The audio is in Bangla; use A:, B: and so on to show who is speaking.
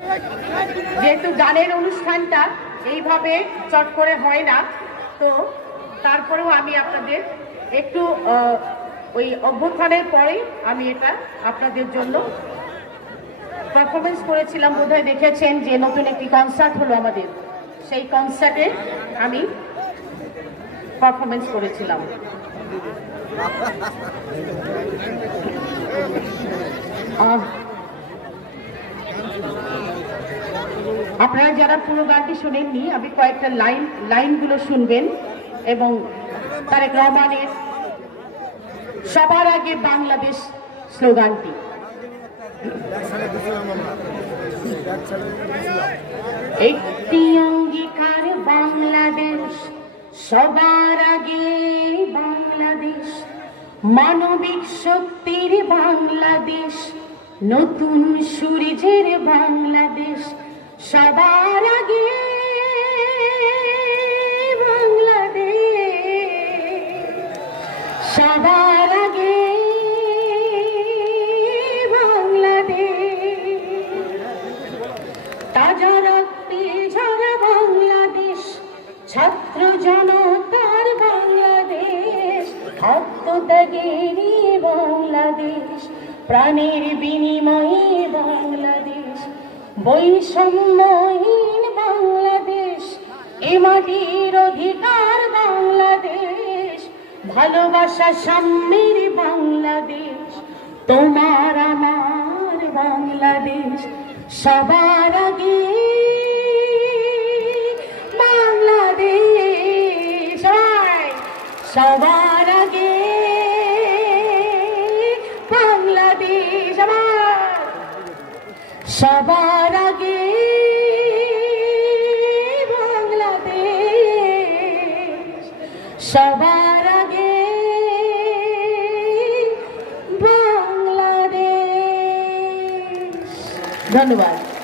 A: যেহেতু গানের অনুষ্ঠানটা এইভাবে চট করে হয় না তো তারপরেও আমি আপনাদের একটু ওই অভ্যুত্থানের পরে আমি এটা আপনাদের জন্য পারফরমেন্স করেছিলাম বোধহয় দেখেছেন যে নতুন একটি কনসার্ট হলো আমাদের। সেই কনসার্টে আমি পারফরমেন্স করেছিলাম। আহ, আপনারা যারা পুরো গানটি শুনেননি, আমি কয়েকটা লাইন, লাইনগুলো শুনবেন। এবং তারেক রহমানের সবার আগে বাংলাদেশ স্লোগানটি। একটি অঙ্গীকার বাংলাদেশ, সবার আগে বাংলাদেশ, মানবিক শক্তির বাংলাদেশ, নতুন সূর্যের বাংলাদেশ সবার আগে বাংলাদেশ। সবার আগে বাংলাদেশ। তাজা রক্তে ঝরা বাংলাদেশ, ছাত্র জনতার বাংলাদেশ, আত্মত্যাগেরই বাংলাদেশ, প্রাণের বিনিময়ে বাংলাদেশ। বৈষম্যহীন বাংলাদেশ, এ মাটির অধিকার বাংলাদেশ, ভালোবাসা সাম্যের বাংলাদেশ, তোমার আমার বাংলাদেশ, সবার আগে বাংলাদেশ সবার সবার আগে বাংলাদেশ। সবার আগে বাংলাদেশ। ধন্যবাদ।